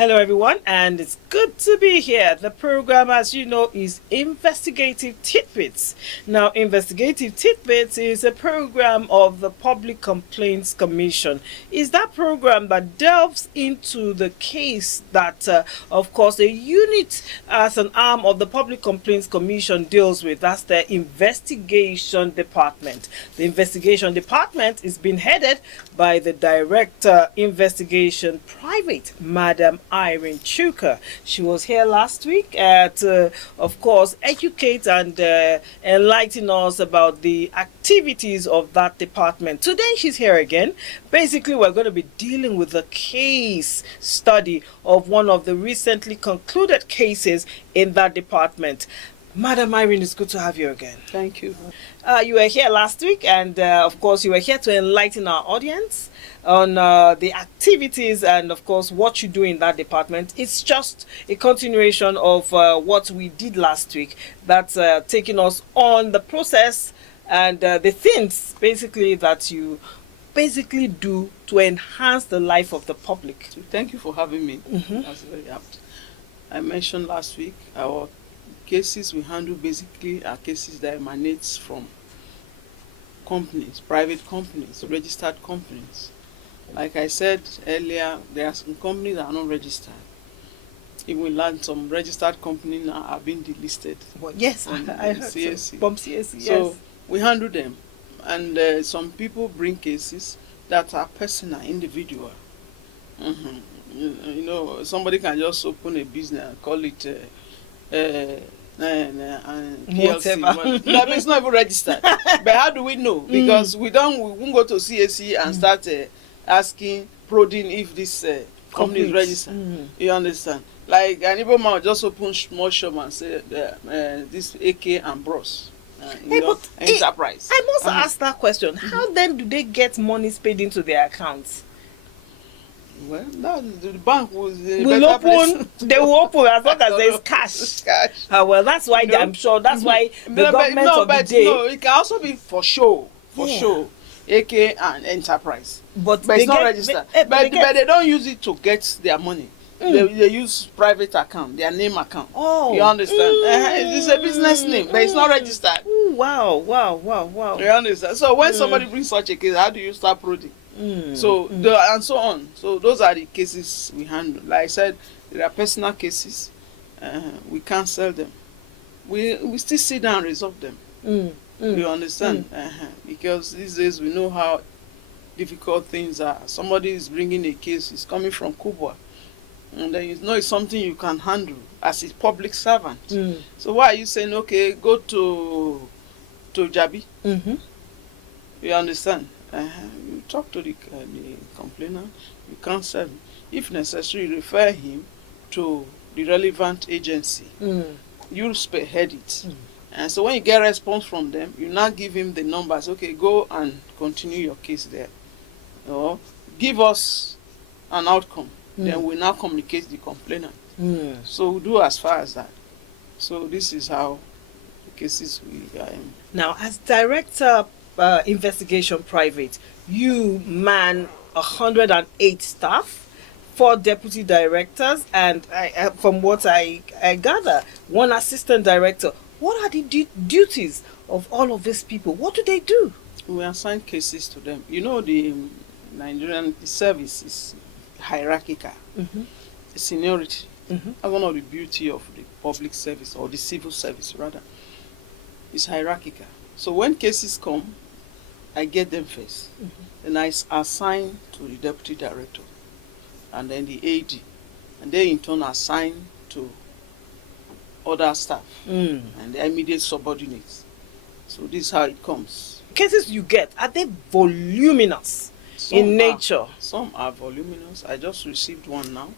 Hello, everyone, and it's good to be here. The program, as you know, is Investigative Tidbits. Now, Investigative Tidbits is a program of the Public Complaints Commission. It's that program that delves into the case that, of course, a unit as an arm of the Public Complaints Commission deals with. That's the Investigation Department. The Investigation Department is being headed by the Director Investigation Private, Madam Irene Chuka. She was here last week to, of course, educate and enlighten us about the activities of that department. Today she's here again. Basically, we're going to be dealing with the case study of one of the recently concluded cases in that department. Madam Irene, it's good to have you again. Thank you. You were here last week, and of course, you were here to enlighten our audience on the activities and, of course, what you do in that department. It's just a continuation of what we did last week. That's taking us on the process and the things, basically, that you basically do to enhance the life of the public. So thank you for having me. That's very apt. I mentioned last week our cases we handle basically are cases that emanates from companies, private companies, registered companies. Like I said earlier, there are some companies that are not registered. Even we learned some registered companies now are being delisted. Well, yes, I heard CSC. From CSC, yes. So we handle them. And some people bring cases that are personal, individual. You know, somebody can just open a business and call it PLC. No, it's not even registered. But how do we know? Because we won't go to CSC and start asking, prodding if this company is registered. You understand? Like an Igbo man just open small shop and say this AK and Bros. Enterprise. I must ask that question. How then do they get money paid into their accounts? Well, the bank was will open. They will open as long as there is cash. Cash. Well, that's why I'm sure. That's why the government of the day. No, it can also be for show. For show. AK and Enterprise. But it's not registered. But they don't use it to get their money. They use private account, their name account. Oh, you understand? It's a business name, but it's not registered. Wow. You understand? So when somebody brings such a case, how do you start prodding? And so on. So those are the cases we handle. Like I said, there are personal cases. We cancel them. We still sit down and resolve them. You understand? Because these days we know how difficult things are. Somebody is bringing a case, it's coming from Kubwa. And then you know it's something you can handle as a public servant. So why are you saying, okay, go to Jabi? You understand? You talk to the complainant, you counsel him. If necessary, refer him to the relevant agency. You spearhead it. And so when you get a response from them, you now give him the numbers. Okay, go and continue your case there. Or give us an outcome. Then we now communicate the complainant. So we do as far as that. So this is how the cases we are in. Now, as Director Investigation Private, you man 108 staff, 4 deputy directors, and from what I gather, 1 assistant director. What are the duties of all of these people? What do they do? We assign cases to them. You know, the Nigerian service is hierarchical. Seniority. That's one of the beauty of the public service, or the civil service rather. It's hierarchical. So when cases come, I get them first. Then I assign to the deputy director and then the AD. And they in turn assign to other staff and their immediate subordinates. So this is how it comes. Cases you get, are they voluminous in nature? Some are voluminous. I just received one now,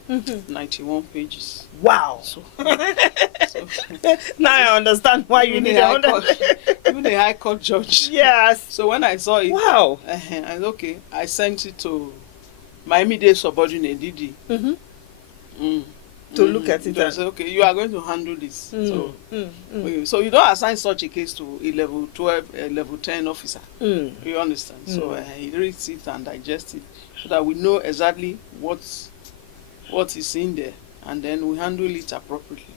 91 pages. Wow. So now I understand why you need even a high court judge. Yes. So when I saw it, wow. I sent it to my immediate subordinate, Didi. To look at it. I said, okay, you are going to handle this. So you don't assign such a case to a level 12, a level 10 officer. You understand? So he reads it and digests it so that we know exactly what what is in there, and then we handle it appropriately.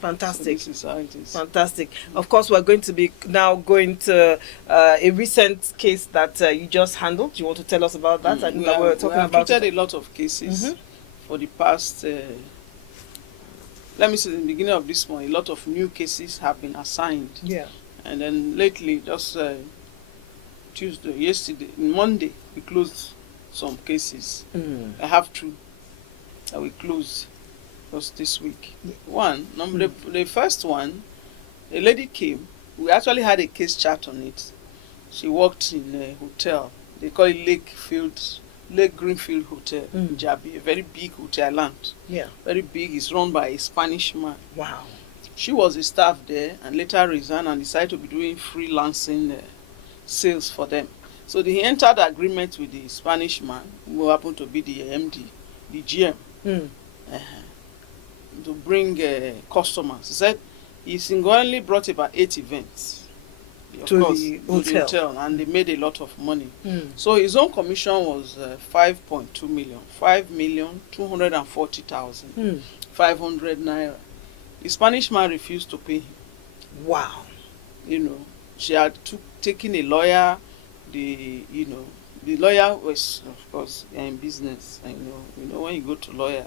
Fantastic. So this is how it is. Fantastic. Of course, we're going to be now going to a recent case that you just handled. Do you want to tell us about that? I think we were talking about treated a lot of cases for the past. Let me say, in the beginning of this month, a lot of new cases have been assigned. Yeah. And then lately, just Monday, we closed some cases. I have two that we closed just this week. The first one, a lady came. We actually had a case chart on it. She worked in a hotel. They call it Lake Greenfield Hotel in Jabi, a very big hotel land. Yeah. Very big. It's run by a Spanish man. Wow. She was a staff there and later resigned and decided to be doing freelancing sales for them. So they entered agreement with the Spanish man, who happened to be the MD, the GM, to bring customers. He said he singularly brought about 8 events to the hotel, and they made a lot of money. So his own commission was 5.2 million, 5,240,500 naira. The Spanish man refused to pay him. Wow. She had taken a lawyer. The lawyer was, of course, they are in business. And when you go to lawyer,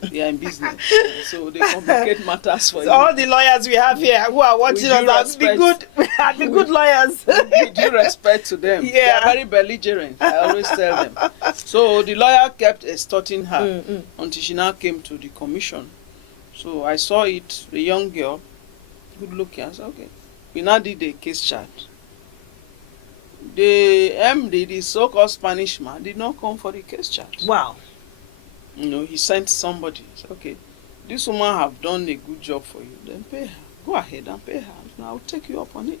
they are in business. So they complicate matters for you. All the lawyers we have here who are watching us are the good lawyers. With due respect to them. Yeah. They are very belligerent. I always tell them. So the lawyer kept extorting her until she now came to the commission. So I saw it, the young girl, good looking. I said, okay. We now did the case chart. The MD, the so-called Spanish man, did not come for the case chart. Wow. He sent somebody. He said, okay, this woman have done a good job for you. Then pay her. Go ahead and pay her. Now I'll take you up on it.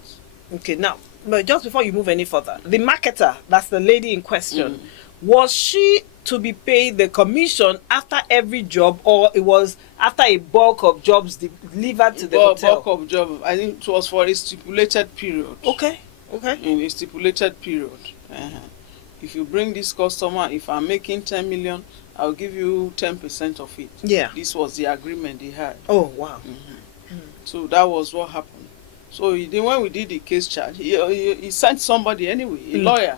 Okay, now, but just before you move any further, the marketer, that's the lady in question, was she to be paid the commission after every job, or it was after a bulk of jobs delivered to the hotel? Bulk of job. I think it was for a stipulated period. Okay. In a stipulated period. If you bring this customer, if I'm making 10 million, I'll give you 10% of it. Yeah. This was the agreement they had. Oh, wow. So that was what happened. So when we did the case chart, he sent somebody anyway, a lawyer.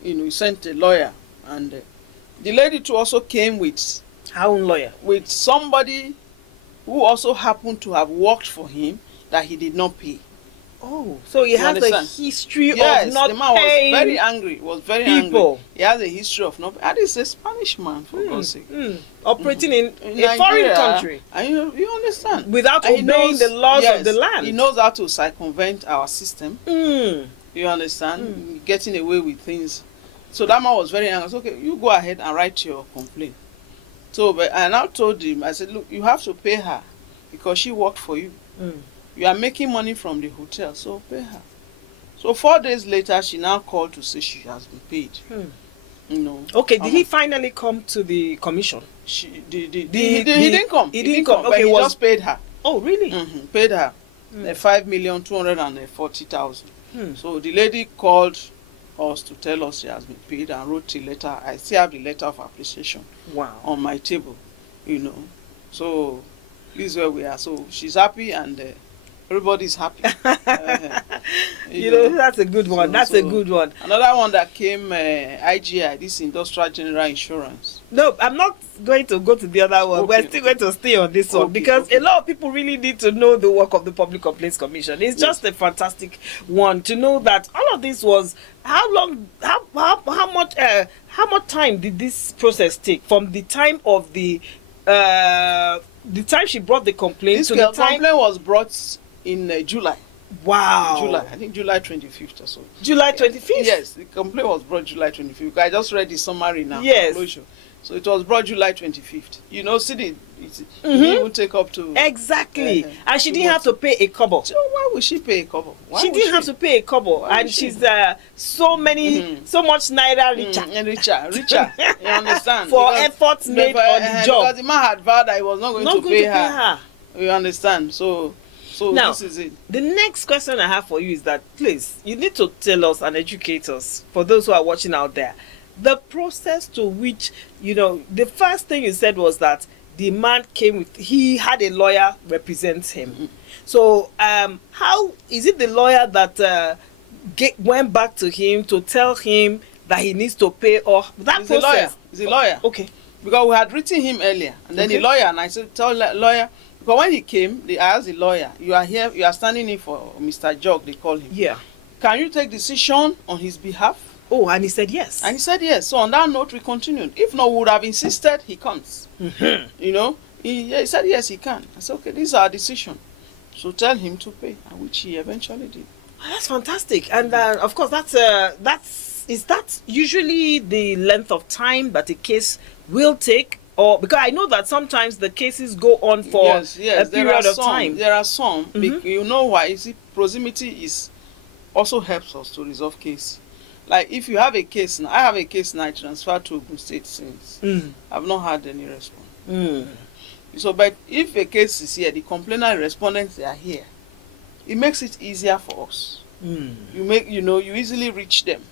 He sent a lawyer, and the lady too also came with her own lawyer, with somebody who also happened to have worked for him that he did not pay. Oh, so he has a history of not the man paying. Was very angry. Angry. He has a history of not. And he's a Spanish man, for God's sake, operating in a Nigeria, foreign country. And you understand, without obeying the laws of the land. He knows how to circumvent our system. You understand, getting away with things. So that man was very angry. I said, okay, you go ahead and write your complaint. So, but I now told him, I said, look, you have to pay her because she worked for you. You are making money from the hotel, so pay her. So 4 days later, she now called to say she has been paid. Okay, did he finally come to the commission? He didn't come. He didn't come. But he just paid her. Oh, really? Paid her 5,240,000. So the lady called us to tell us she has been paid and wrote a letter. I still have the letter of appreciation on my table. So this is where we are. So she's happy and everybody's happy. That's a good one. That's a good one. Another one that came, IGI, this Industrial General Insurance. No, I'm not going to go to the other one. Okay, We're still going to stay on this one because a lot of people really need to know the work of the Public Complaints Commission. It's just a fantastic one to know that all of this was how much time did this process take from the time of the time she brought the complaint this to the time. Complaint was brought in July. Wow. July, I think July 25th or so. July 25th? Yes, the complaint was brought July 25th. I just read the summary now. Yes. So it was brought July 25th. See, it didn't take up to... Exactly. And she didn't have to pay a kobo. So why would she pay a kobo? She didn't have to pay a kobo. And she's so much naira richer. You understand? For efforts made on the job. Because the man had vowed that he was not going to pay her. You understand? So now, this is it. The next question I have for you is that, please, you need to tell us and educate us, for those who are watching out there, the process to which, the first thing you said was that the man he had a lawyer represent him. So how is it the lawyer that went back to him to tell him that he needs to pay, or that He's process? He's a lawyer. Okay. Because we had written him earlier, and then the lawyer, and I said, tell the lawyer, because when he came, I asked the lawyer, you are standing in for Mr. Jog, they call him. Yeah. Can you take decision on his behalf? Oh, and he said yes. And he said yes. So on that note, we continued. If not, we would have insisted he comes. You know, he said yes, he can. I said, okay, this is our decision. So tell him to pay, and which he eventually did. Oh, that's fantastic. And of course, is that usually the length of time that a case will take? Or because I know that sometimes the cases go on for a period of time. There are some. You know why? You see, proximity also helps us to resolve case. Like if you have a case now, I have a case now, I transferred to Ogun State since. I've not had any response. So, but if a case is here, the complainant and respondents, they are here, it makes it easier for us. You easily reach them.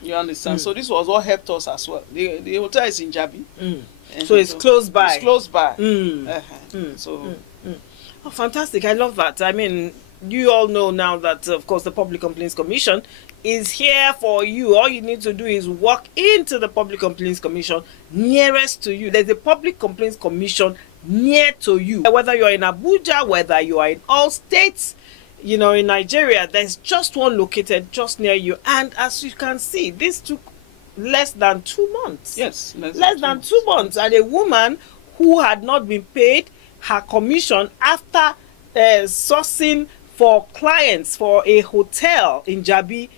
You understand? So this was what helped us as well. The hotel is in Jabi. So it's close by. It's close by. Oh, fantastic. I love that. I mean, you all know now that, of course, the Public Complaints Commission is here for you. All you need to do is walk into the Public Complaints Commission nearest to you. There's a Public Complaints Commission near to you. Whether you're in Abuja, whether you are in all states, in Nigeria, there's just one located just near you. And as you can see, this took less than 2 months. Yes, less than 2 months. And a woman who had not been paid her commission after sourcing for clients for a hotel in Jabi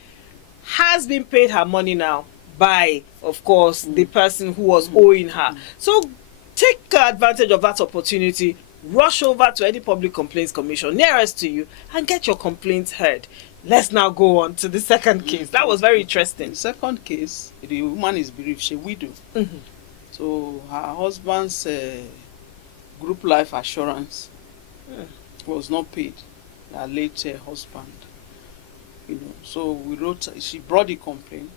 has been paid her money now by, of course, the person who was owing her. So take advantage of that opportunity. Rush over to any Public Complaints Commission nearest to you and get your complaints heard. Let's now go on to the second case. That was very interesting. The second case, the woman is bereaved, she's a widow. So her husband's group life assurance was not paid. Her late husband. So she brought the complaint.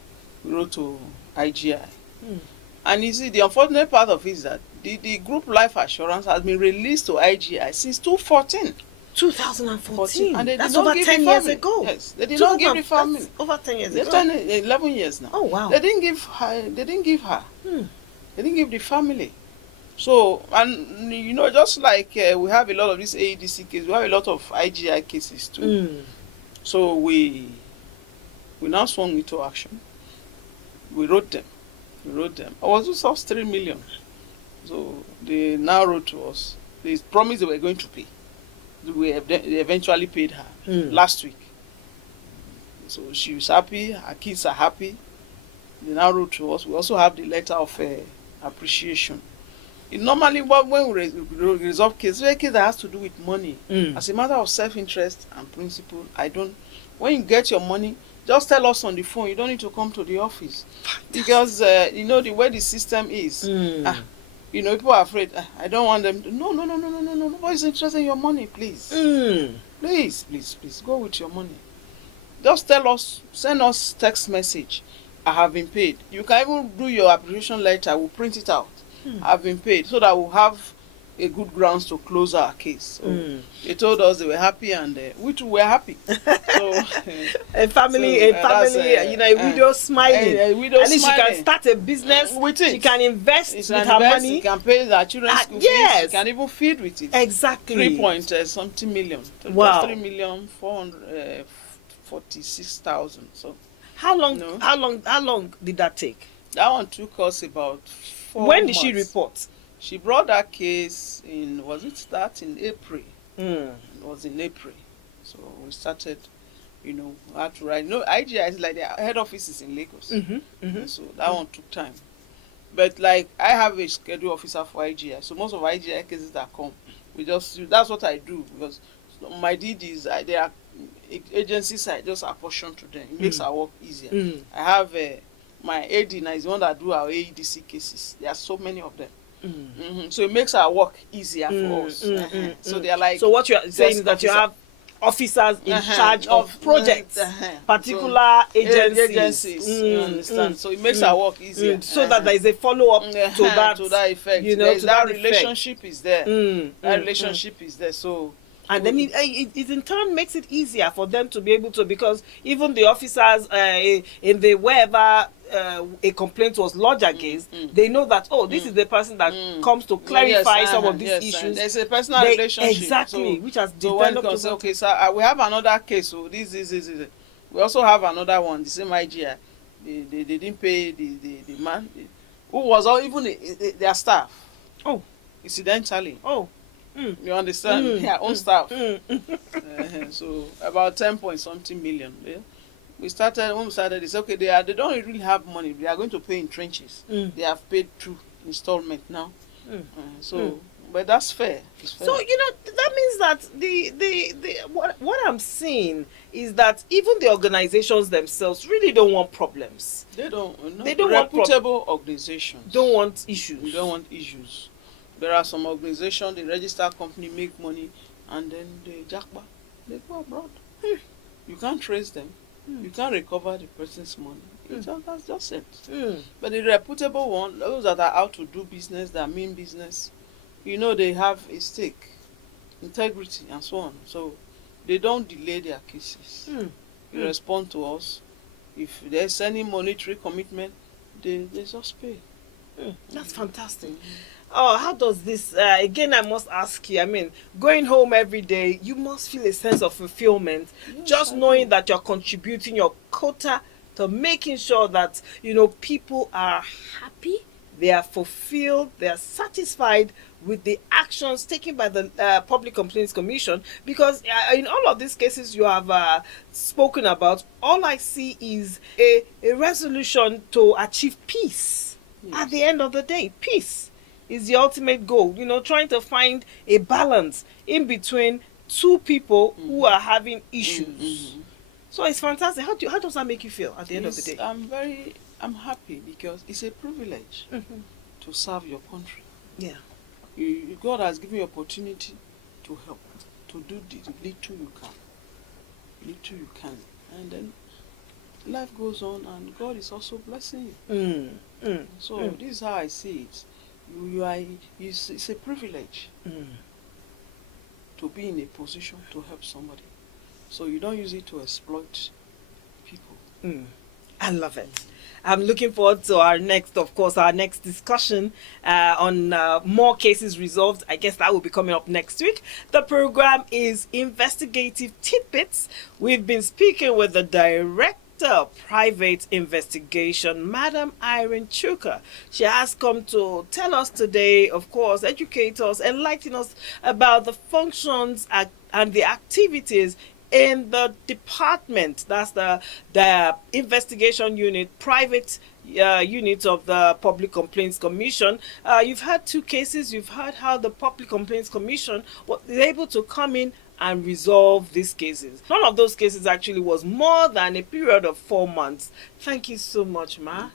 We wrote to IGI. And you see, the unfortunate part of it is that the group life assurance has been released to IGI since 2014. 2014. And that's over 10 years ago. Yes, they did not give the family. That's over 10 years They've ago. done 11 years now. Oh wow. They didn't give her. They didn't give her. They didn't give the family. So, and just like we have a lot of these AEDC cases, we have a lot of IGI cases too. So we now swung into action. We wrote them. I was just off 3 million. So they now wrote to us. They promised they were going to pay. They eventually paid her last week. So she was happy. Her kids are happy. They now wrote to us. We also have the letter of appreciation. Normally, when we resolve cases, a case that has to do with money, as a matter of self-interest and principle, when you get your money, just tell us on the phone. You don't need to come to the office. Because, the way the system is, people are afraid. I don't want them to, no. Nobody's interested in your money, please. Please, go with your money. Just tell us, send us text message. I have been paid. You can even do your application letter. We'll print it out. I've been paid, so that we'll have a good grounds to close our case. So they told us they were happy, and we too were happy. So a widow smiling. A widow At least smiling. she can start a business with it. She can invest with her money. She can pay her children's school fees. Yes. She can even feed with it. Exactly. 3.something million. Wow. 3,446,000. So how long did that take? That one took us about 4 When months. did she report? She brought that case in April? It was in April. So we started, had to write. IGI is like their head office is in Lagos. So that one took time. But like I have a schedule officer for IGI. So most of IGI cases that come, that's what I do, because my deed is there are agencies I just apportion to them. It makes our work easier. I have my AD now is the one that do our AEDC cases. There are so many of them. So it makes our work easier for us. So they are like. So what you are saying is that you have officers in charge of projects, particular so, agencies. You understand? So it makes our work easier. So that there is a follow-up to that effect. You know, to that that relationship is there. That relationship is there. So. And then it in turn makes it easier for them to be able to, because even the officers in the wherever a complaint was lodged against, they know that, this is the person that comes to clarify some of these issues. There's a personal relationship. Exactly, which has so when developed. Say, okay, so we have another case. So this. We also have another one, the same IGI. They didn't pay the man who was even their staff. Oh. Incidentally. Oh. You understand? Their own staff. So about 10 point something million. Yeah? When we started, it's okay. They don't really have money. They are going to pay in trenches. They have paid through installment now. But that's fair. It's fair. So that means that the what I'm seeing is that even the organizations themselves really don't want problems. They don't. No, they don't reputable organizations don't want issues. They don't want issues. There are some organizations, they register company, make money, and then they jackpot. They go abroad. You can't trace them. You can't recover the person's money. That's just it. But the reputable one, those that are out to do business, that mean business, they have a stake, integrity, and so on. So they don't delay their cases. They respond to us. If there's any monetary commitment, they just pay. That's fantastic. Oh, how does this, again, I must ask you, I mean, going home every day, you must feel a sense of fulfillment, just knowing that you're contributing your quota to making sure that, people are happy, they are fulfilled, they are satisfied with the actions taken by the Public Complaints Commission, because in all of these cases you have spoken about, all I see is a resolution to achieve peace. At the end of the day, peace is the ultimate goal, trying to find a balance in between two people who are having issues. So it's fantastic. How does that make you feel at the end of the day? I'm happy because it's a privilege to serve your country. Yeah. God has given you opportunity to help, to do the little you can. Little you can. And then life goes on and God is also blessing you. So this is how I see it. It's a privilege to be in a position to help somebody. So you don't use it to exploit people. I love it. I'm looking forward to our next discussion on more cases resolved. I guess that will be coming up next week. The program is Investigative Tidbits. We've been speaking with the Director of Private Investigation, Madam Irene Chuka. She has come to tell us today, of course, educate us, enlighten us about the functions and the activities in the department. That's the investigation unit, private unit of the Public Complaints Commission. You've had two cases. You've heard how the Public Complaints Commission was able to come in and resolve these cases. None of those cases actually was more than a period of 4 months. Thank you so much, Ma.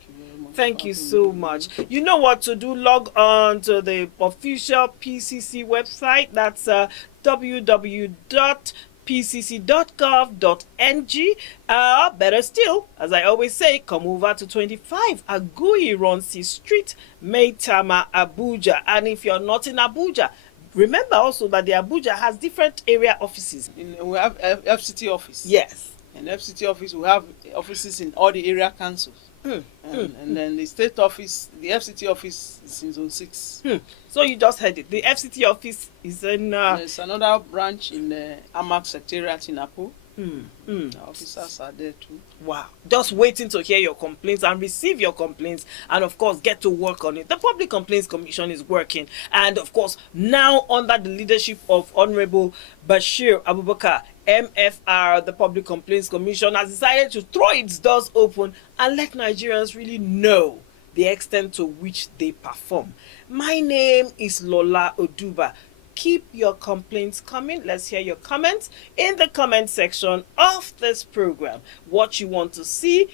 Thank you so much. You know what to do. Log on to the official PCC website. That's www.pcc.gov.ng. Better still, as I always say, come over to 25 Aguyi Ronsi Street, Maitama, Abuja. And if you're not in Abuja, remember also that the Abuja has different area offices. We have FCT office. Yes. And FCT office, we have offices in all the area councils. And then the state office, the FCT office is in Zone 6. So you just heard it. The FCT office is in... There's another branch in the AMAC Secretariat in Apo. The officers are there too. Wow. Just waiting to hear your complaints and receive your complaints and, of course, get to work on it. The Public Complaints Commission is working. And, of course, now under the leadership of Honorable Bashir Abubakar, MFR, the Public Complaints Commission, has decided to throw its doors open and let Nigerians really know the extent to which they perform. My name is Lola Oduba. Keep your complaints coming. Let's hear your comments in the comment section of this program. What you want to see,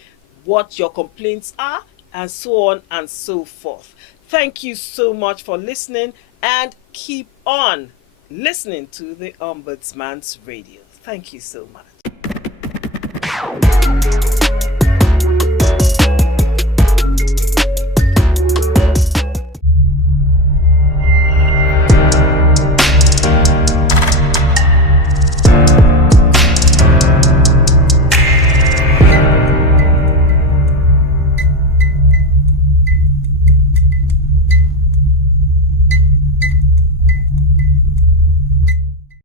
what your complaints are, and so on and so forth. Thank you so much for listening and keep on listening to the Ombudsman's Radio. Thank you so much.